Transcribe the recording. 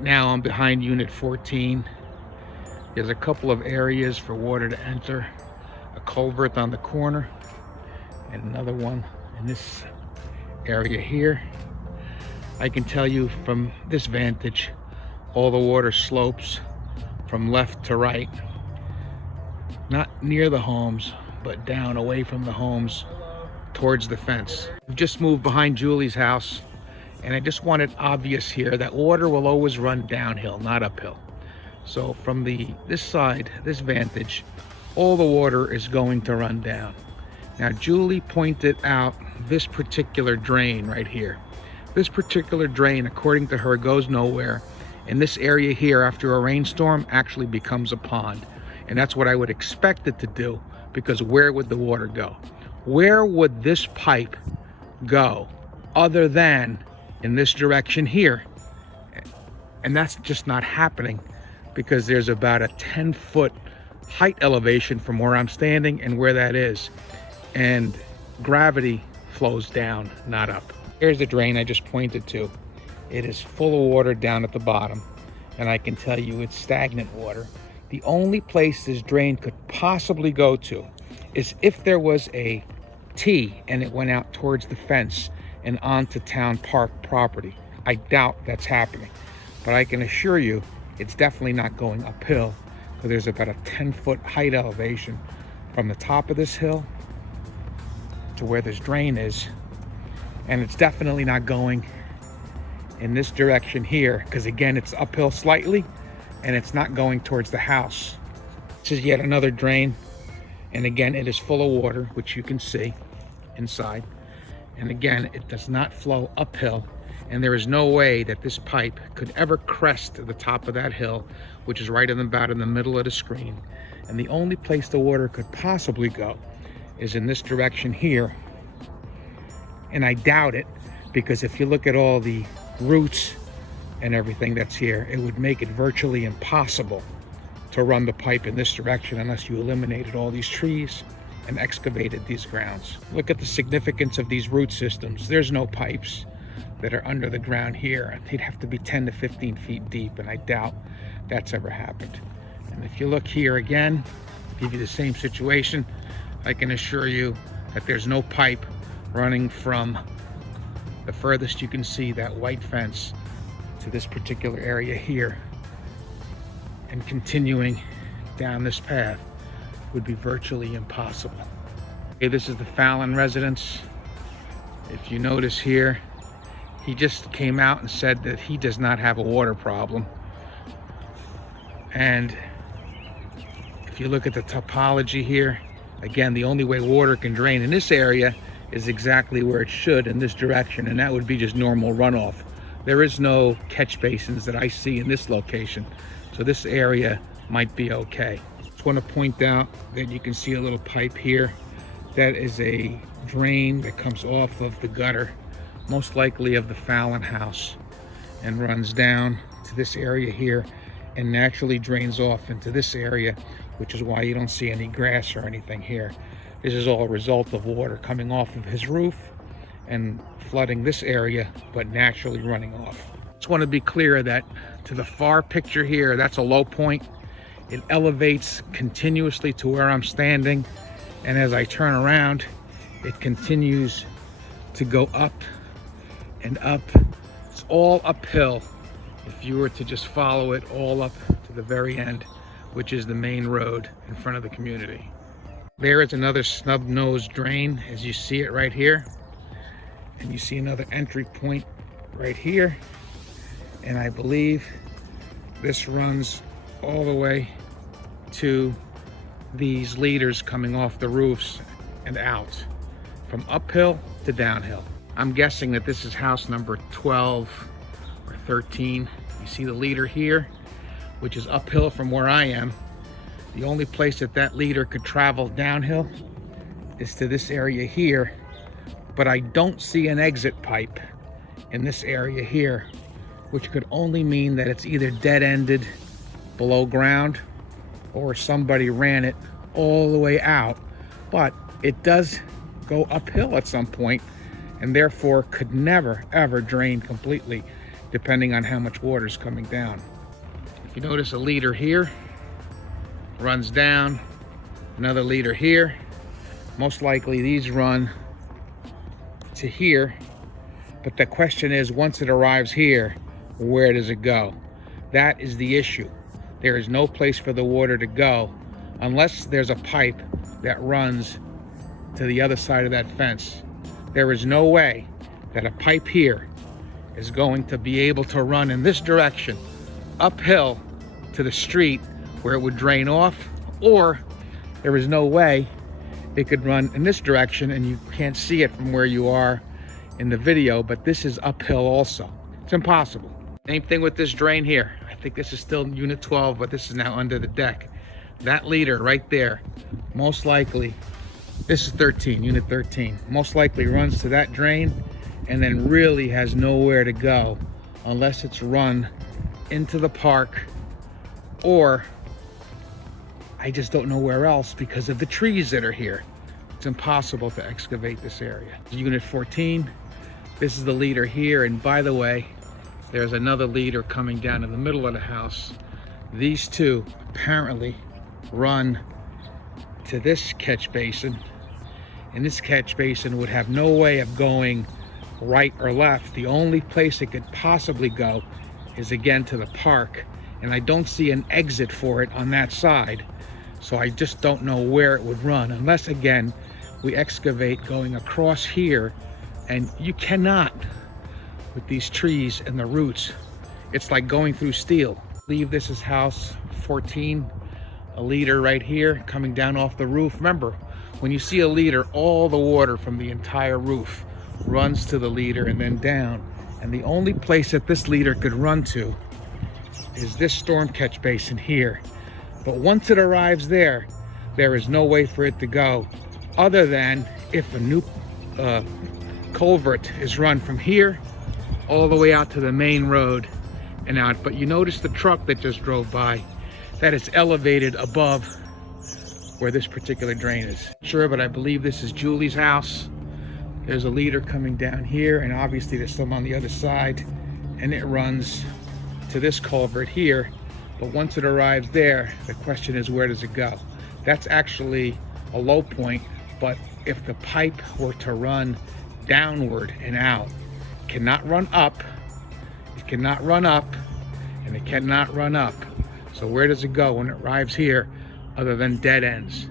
Right now I'm behind unit 14. There's a couple of areas for water to enter. A culvert on the corner and another one in this area here. I can tell you from this vantage, all the water slopes from left to right. Not near the homes, but down away from the homes towards the fence. I've just moved behind Julie's house, and I just want it obvious here that water will always run downhill, not uphill. So from this side, this vantage, all the water is going to run down. Now Julie pointed out this particular drain right here. This particular drain, according to her, goes nowhere. And this area here, after a rainstorm, actually becomes a pond. And that's what I would expect it to do, because where would the water go? Where would this pipe go other than in this direction here? And that's just not happening, because there's about a 10-foot height elevation from where I'm standing and where that is. And gravity flows down, not up. Here's the drain I just pointed to. It is full of water down at the bottom, and I can tell you it's stagnant water. The only place this drain could possibly go to is if there was a T and it went out towards the fence and onto town park property. I doubt that's happening, but I can assure you it's definitely not going uphill, because there's about a 10-foot height elevation from the top of this hill to where this drain is. And it's definitely not going in this direction here, because again, it's uphill slightly, and it's not going towards the house. This is yet another drain, and again, it is full of water, which you can see inside. And again, it does not flow uphill, and there is no way that this pipe could ever crest to the top of that hill, which is right about in the middle of the screen. And the only place the water could possibly go is in this direction here. And I doubt it, because if you look at all the roots and everything that's here, it would make it virtually impossible to run the pipe in this direction unless you eliminated all these trees and excavated these grounds. Look at the significance of these root systems. There's no pipes that are under the ground here. They'd have to be 10 to 15 feet deep, and I doubt that's ever happened. And if you look here again, give you the same situation, I can assure you that there's no pipe running from the furthest you can see, that white fence, to this particular area here, and continuing down this path would be virtually impossible. Okay, this is the Fallon residence. If you notice here, he just came out and said that he does not have a water problem. And if you look at the topology here, again, the only way water can drain in this area is exactly where it should, in this direction, and that would be just normal runoff. There is no catch basins that I see in this location, so this area might be okay. Just want to point out that you can see a little pipe here. That is a drain that comes off of the gutter, most likely of the Fallon house, and runs down to this area here and naturally drains off into this area, which is why you don't see any grass or anything here. This is all a result of water coming off of his roof and flooding this area, but naturally running off. Just want to be clear that to the far picture here, that's a low point. It elevates continuously to where I'm standing, and as I turn around, it continues to go up and up. It's all uphill if you were to just follow it all up to the very end, which is the main road in front of the community. There is another snub-nosed drain, as you see it right here. And you see another entry point right here. And I believe this runs all the way to these leaders coming off the roofs and out, from uphill to downhill. I'm guessing that this is house number 12 or 13. You see the leader here, which is uphill from where I am. The only place that that leader could travel downhill is to this area here, but I don't see an exit pipe in this area here, which could only mean that it's either dead-ended below ground or somebody ran it all the way out. But it does go uphill at some point, and therefore could never ever drain completely depending on how much water is coming down. If you notice, a leader here runs down, another leader here. Most likely these run to here, but the question is, once it arrives here, where does it go? That is the issue. There is no place for the water to go unless there's a pipe that runs to the other side of that fence. There is no way that a pipe here is going to be able to run in this direction uphill to the street where it would drain off, or there is no way it could run in this direction, and you can't see it from where you are in the video, but this is uphill also. It's impossible. Same thing with this drain here. I think this is still unit 12, but this is now under the deck. That leader right there, most likely, this is 13, unit 13, most likely runs to that drain and then really has nowhere to go unless it's run into the park, or I just don't know where else because of the trees that are here. It's impossible to excavate this area. Unit 14, this is the leader here, and by the way, there's another leader coming down in the middle of the house. These two apparently run to this catch basin, and this catch basin would have no way of going right or left. The only place it could possibly go is again to the park, and I don't see an exit for it on that side, so I just don't know where it would run unless again we excavate going across here, and you cannot with these trees and the roots. It's like going through steel. I believe this is house 14, a leader right here coming down off the roof. Remember, when you see a leader, all the water from the entire roof runs to the leader and then down, and the only place that this leader could run to is this storm catch basin here. But once it arrives there, there is no way for it to go other than if a new culvert is run from here all the way out to the main road and out. But you notice the truck that just drove by, that is elevated above where this particular drain is. Sure, but I believe this is Julie's house. There's a leader coming down here, and obviously there's some on the other side, and it runs to this culvert here. But once it arrives there, the question is, where does it go? That's actually a low point, but if the pipe were to run downward and out, it cannot run up, it cannot run up, and it cannot run up. So where does it go when it arrives here other than dead ends?